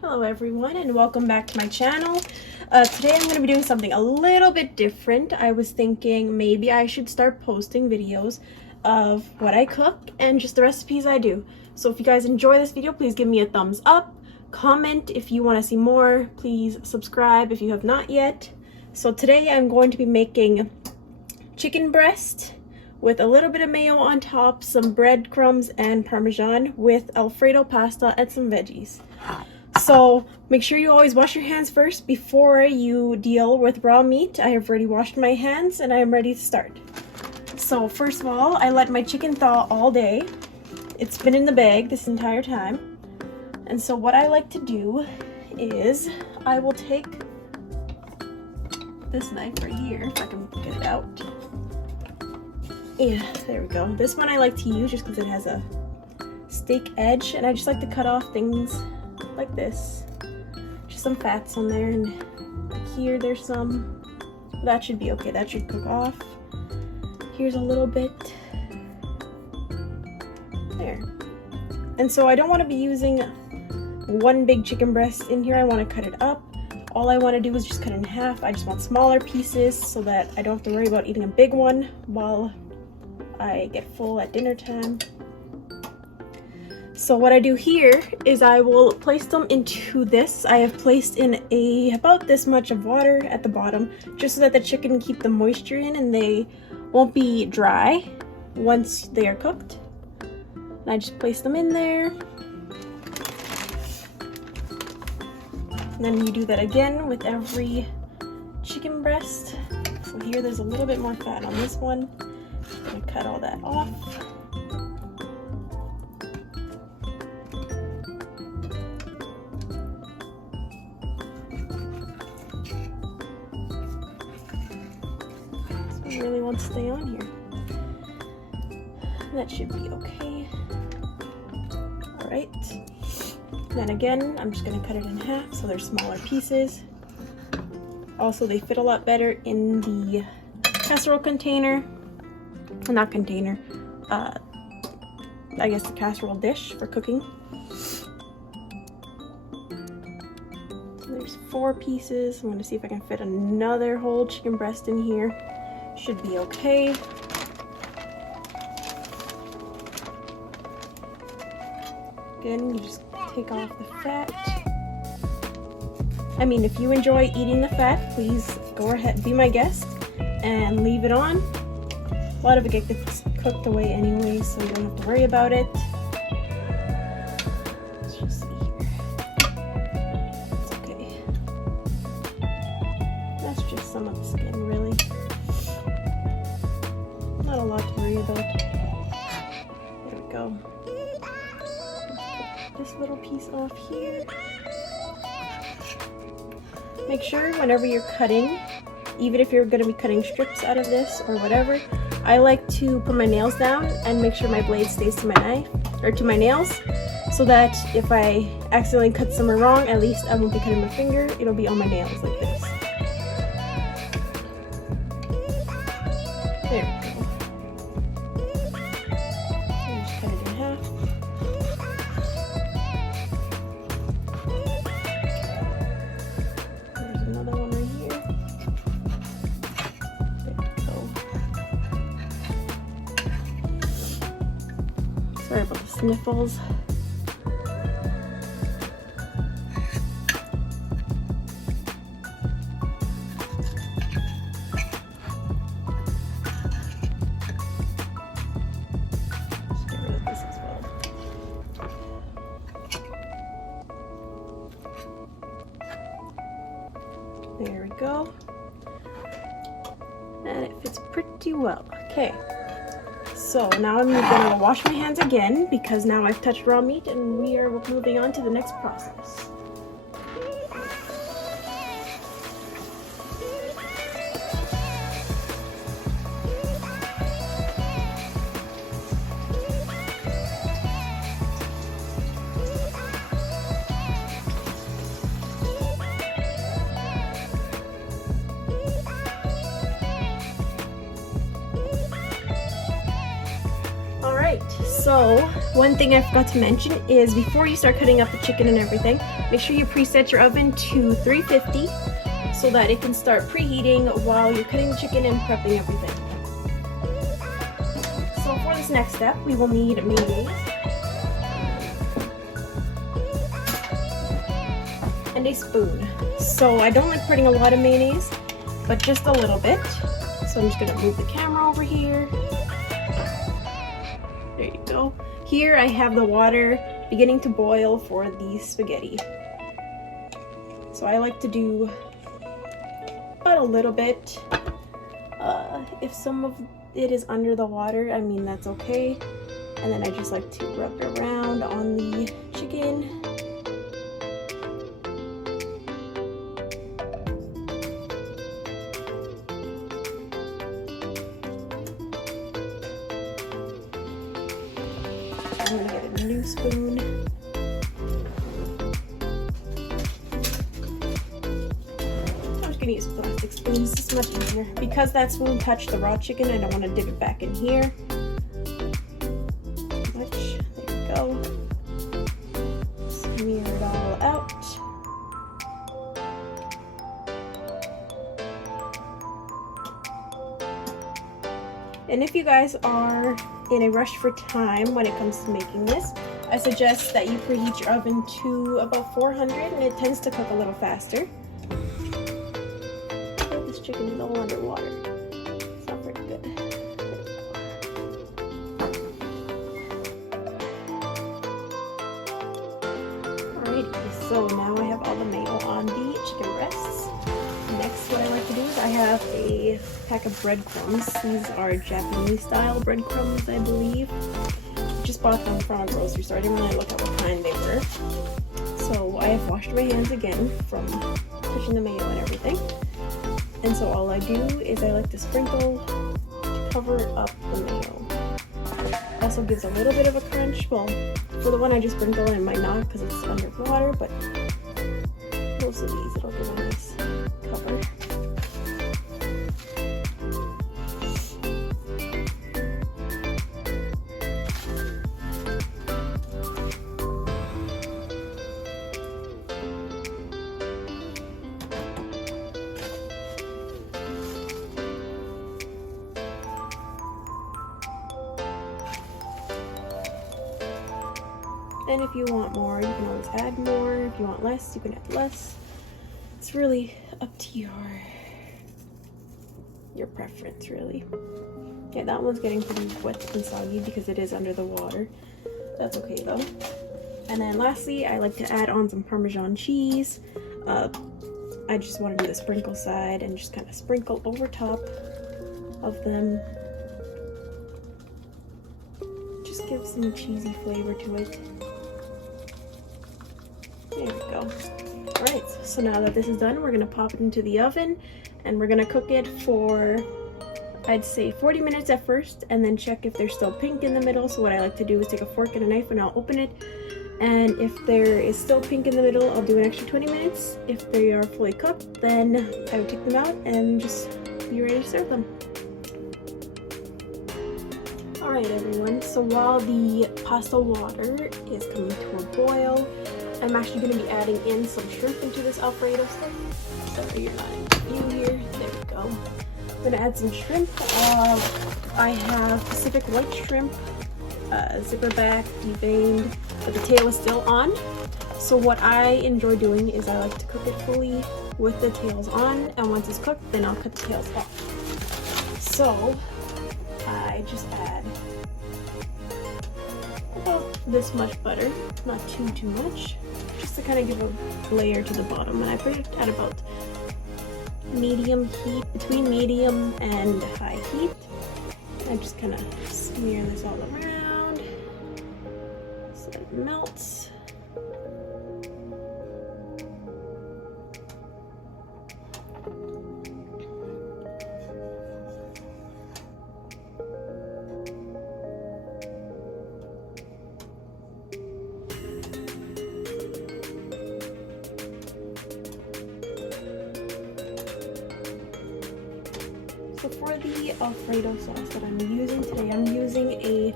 Hello everyone and welcome back to my channel. Today I'm going to be doing something a little bit different. I was thinking maybe I should start posting videos of what I cook and just the recipes I do. So if you guys enjoy this video, please give me a thumbs up. Comment if you want to see more. Please subscribe if you have not yet. So today I'm going to be making chicken breast with a little bit of mayo on top, some breadcrumbs and Parmesan with Alfredo pasta and some veggies. So make sure you always wash your hands first before you deal with raw meat. I have already washed my hands and I am ready to start. So first of all, I let my chicken thaw all day. It's been in the bag this entire time. And so what I like to do is I will take this knife right here, if I can get it out. Yeah, there we go. This one I like to use just because it has a steak edge, and I just like to cut off things like this. Just some fats on there, and like here there's some. That should be okay. That should cook off. Here's a little bit. There. And so I don't want to be using one big chicken breast in here. I want to cut it up. All I want to do is just cut it in half. I just want smaller pieces so that I don't have to worry about eating a big one while I get full at dinner time. So what I do here is I will place them into this. I have placed in about this much of water at the bottom, just so that the chicken can keep the moisture in and they won't be dry once they are cooked. And I just place them in there. And then you do that again with every chicken breast. So here there's a little bit more fat on this one. I'm gonna cut all that off. Really won't stay on here. That should be okay. Alright. Then again, I'm just going to cut it in half so they're smaller pieces. Also, they fit a lot better in the casserole container. Not container. I guess the casserole dish for cooking. So there's 4 pieces. I'm going to see if I can fit another whole chicken breast in here. Should be okay. Again, you just take off the fat. I mean, if you enjoy eating the fat, please go ahead, be my guest, and leave it on. A lot of it gets cooked away anyway, so you don't have to worry about it. Let's just see here. It's okay. That's just some of the skin, really. Not a lot to worry about. There we go. Put this little piece off here. Make sure whenever you're cutting, even if you're going to be cutting strips out of this or whatever, I like to put my nails down and make sure my blade stays to my knife or to my nails, so that if I accidentally cut somewhere wrong, at least I won't be cutting my finger. It'll be on my nails like this. There we go. Just cut it in half. There's another one right here. There we go. Sorry about the sniffles. There we go. And it fits pretty well. Okay. So now I'm gonna wash my hands again because now I've touched raw meat and we are moving on to the next process. So, one thing I forgot to mention is before you start cutting up the chicken and everything, make sure you preset your oven to 350 so that it can start preheating while you're cutting the chicken and prepping everything. So for this next step, we will need mayonnaise and a spoon. So I don't like putting a lot of mayonnaise, but just a little bit. So I'm just gonna move the camera over here. There you go. Here I have the water beginning to boil for the spaghetti. So I like to do about a little bit. If some of it is under the water, I mean, that's okay. And then I just like to rub it around on the chicken. I'm gonna get a new spoon. I'm just gonna use plastic spoons. It's much easier. Because that spoon touched the raw chicken, I don't want to dip it back in here. Much. There we go. Smear it all out. And if you guys are in a rush for time when it comes to making this, I suggest that you preheat your oven to about 400 and it tends to cook a little faster. Oh, this chicken is all underwater. It's not very good. Alrighty, so now I have all the mayo on the chicken breasts. Next, what I like to do is I have a pack of breadcrumbs. These are Japanese style breadcrumbs, I believe. Just bought them from a grocery store. I didn't really look at what kind they were. So I have washed my hands again from touching the mayo and everything. And so all I do is I like to sprinkle to cover up the mayo. Also gives a little bit of a crunch. Well, for the one I just sprinkled, it might not because it's underwater, but most of these it'll give a nice cover. And if you want more, you can always add more. If you want less, you can add less. It's really up to your preference, really. Yeah, that one's getting pretty wet and soggy because it is under the water. That's okay though. And then lastly, I like to add on some Parmesan cheese. I just want to do the sprinkle side and just kind of sprinkle over top of them. Just give some cheesy flavor to it. There we go. Alright, so now that this is done, we're going to pop it into the oven and we're going to cook it for, I'd say 40 minutes at first, and then check if there's still pink in the middle. So what I like to do is take a fork and a knife and I'll open it, and if there is still pink in the middle, I'll do an extra 20 minutes. If they are fully cooked, then I would take them out and just be ready to serve them. Alright everyone, so while the pasta water is coming to a boil, I'm actually going to be adding in some shrimp into this Alfredo. Sorry, you're not in view here. There we go. I'm going to add some shrimp. I have Pacific white shrimp, zipper back, deveined, but the tail is still on. So what I enjoy doing is I like to cook it fully with the tails on, and once it's cooked, then I'll cut the tails off. So I just add about this much butter, not too much, just to kind of give a layer to the bottom. And I put it at about medium heat, between medium and high heat. I just kind of smear this all around so it melts. So for the Alfredo sauce that I'm using today, I'm using a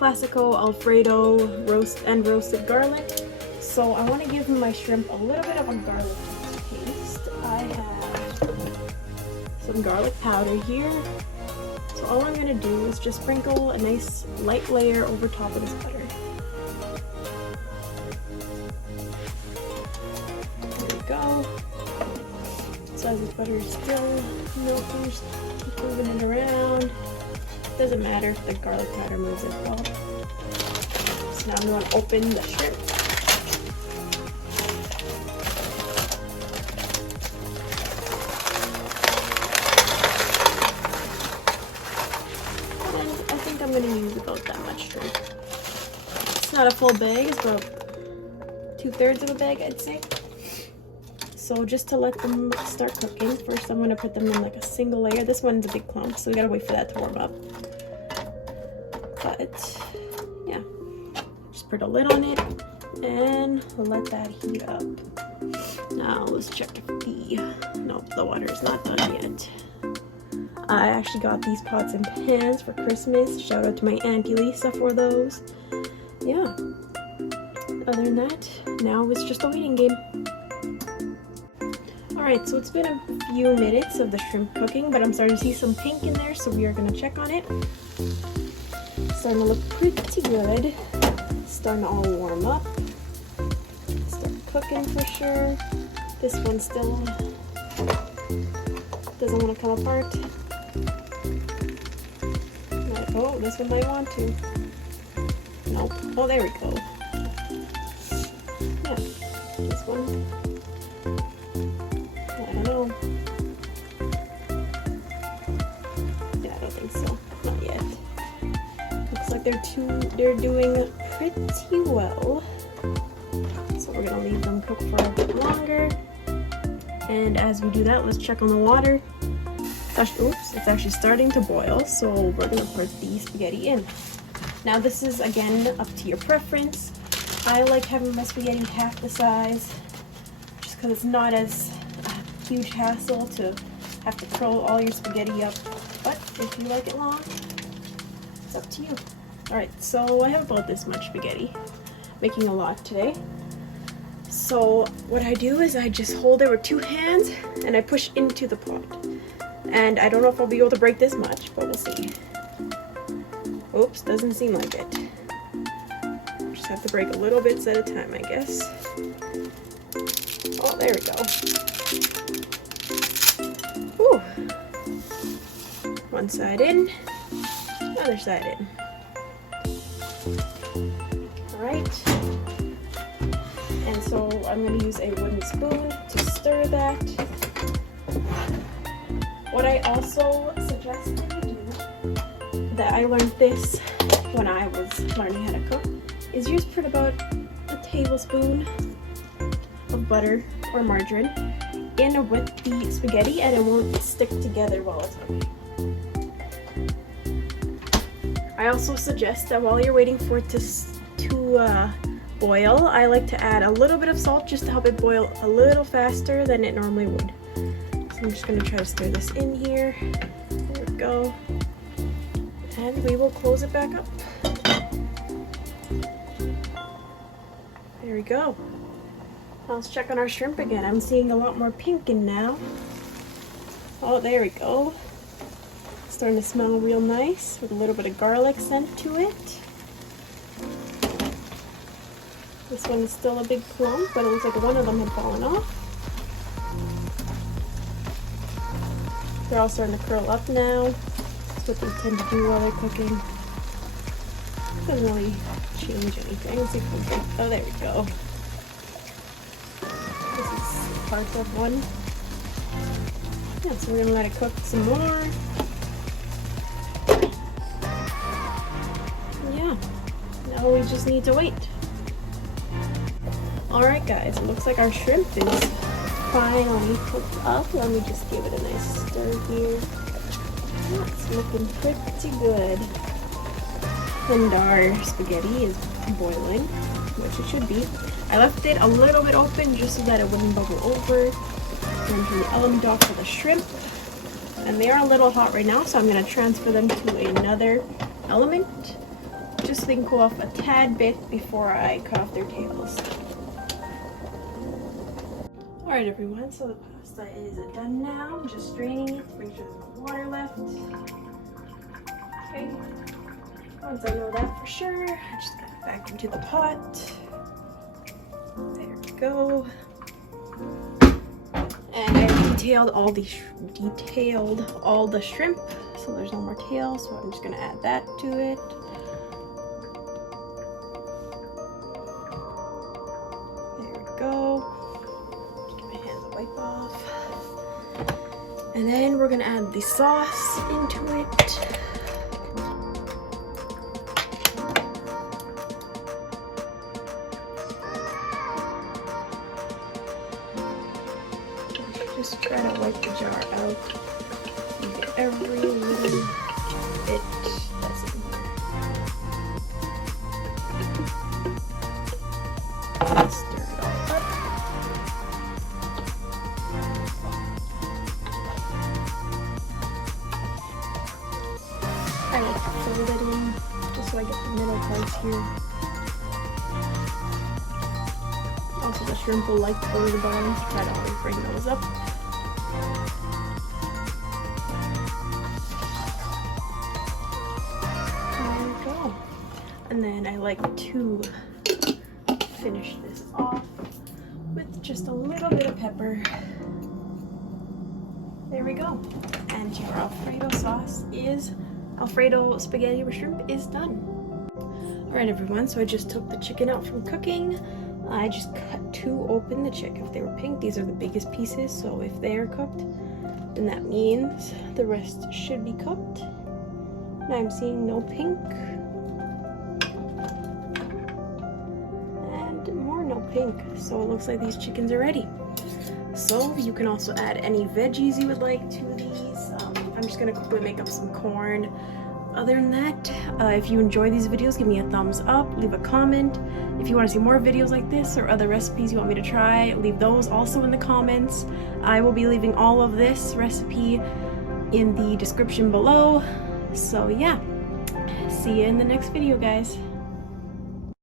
Classico Alfredo roasted garlic. So I want to give my shrimp a little bit of a garlic taste. I have some garlic powder here. So all I'm going to do is just sprinkle a nice light layer over top of this butter. There we go. So as this butter is still melting, just keep moving it around. Doesn't matter if the garlic powder moves as well. So now I'm going to open the shrimp. And I think I'm going to use about that much shrimp. It's not a full bag, it's about 2/3 of a bag, I'd say. So just to let them start cooking, first I'm going to put them in like a single layer. This one's a big clump, so we gotta wait for that to warm up. But yeah, just put a lid on it and let that heat up. Now let's check if the water is not done yet. I actually got these pots and pans for Christmas. Shout out to my Auntie Lisa for those. Yeah, other than that, now it's just a waiting game. Alright, so it's been a few minutes of the shrimp cooking, but I'm starting to see some pink in there, so we are going to check on it. Starting to look pretty good. Starting to all warm up. Start cooking for sure. This one still doesn't want to come apart. Oh, this one might want to. Nope. Oh, there we go. Yeah, this one. I don't know. Yeah, I don't think so. Not yet. Looks like they're doing pretty well. So we're gonna leave them cook for a bit longer. And as we do that, let's check on the water. It's actually starting to boil, so we're gonna put the spaghetti in. Now this is again up to your preference. I like having my spaghetti half the size, just because it's not as huge hassle to have to curl all your spaghetti up. But if you like it long, it's up to you. Alright, so I have about this much spaghetti. Making a lot today. So what I do is I just hold it with 2 hands and I push into the pot. And I don't know if I'll be able to break this much, but we'll see. Oops, doesn't seem like it. Just have to break a little bits at a time, I guess. Oh, there we go. Whew. One side in, other side in. Alright. And so I'm going to use a wooden spoon to stir that. What I also suggest that you do, that I learned this when I was learning how to cook, is use put about a tablespoon of butter or margarine in with the spaghetti and it won't stick together while it's cooking. I also suggest that while you're waiting for it to boil, I like to add a little bit of salt just to help it boil a little faster than it normally would. So I'm just going to try to stir this in here. There we go. And we will close it back up. There we go. Now let's check on our shrimp again. I'm seeing a lot more pink in now. Oh, there we go. Starting to smell real nice with a little bit of garlic scent to it. This one is still a big clump, but it looks like one of them had fallen off. They're all starting to curl up now. That's what they tend to do while they're cooking. Doesn't really change anything. Let's see if we can. Oh, there we go. This is part of one. Yeah, so we're gonna let it cook some more. Yeah. Now we just need to wait. Alright guys, it looks like our shrimp is finally cooked up. Let me just give it a nice stir here. Yeah, it's looking pretty good. And our spaghetti is boiling, which it should be. I left it a little bit open just so that it wouldn't bubble over. Then turn the element off for the shrimp. And they are a little hot right now, so I'm going to transfer them to another element just so they can cool off a tad bit before I cut off their tails. Alright everyone, so the pasta is done now. I'm just straining it to make sure there's no water left. Okay, once I know that for sure, I just got it back into the pot. There we go. And I detailed all the shrimp, so there's no more tails. So I'm just gonna add that to it. There we go. Just get my hands a wipe off. And then we're gonna add the sauce into it. Just try to wipe the jar out and get every little bit that's in here. Stir it all up. I like to fold it in just so I get the middle parts here. Also, the shrimp will like to go to the bottom, so try to always bring those up. And then I like to finish this off with just a little bit of pepper. There we go. And your Alfredo spaghetti with shrimp is done. Alright everyone, so I just took the chicken out from cooking. I just cut two open the chicken. If they were pink, these are the biggest pieces, so if they're cooked, then that means the rest should be cooked. Now I'm seeing no pink. No pink, so it looks like these chickens are ready. So you can also add any veggies you would like to these. I'm just gonna quickly make up some corn. Other than that, if you enjoy these videos, give me a thumbs up, leave a comment. If you want to see more videos like this or other recipes you want me to try, leave those also in the comments. I will be leaving all of this recipe in the description below. So yeah, see you in the next video, guys.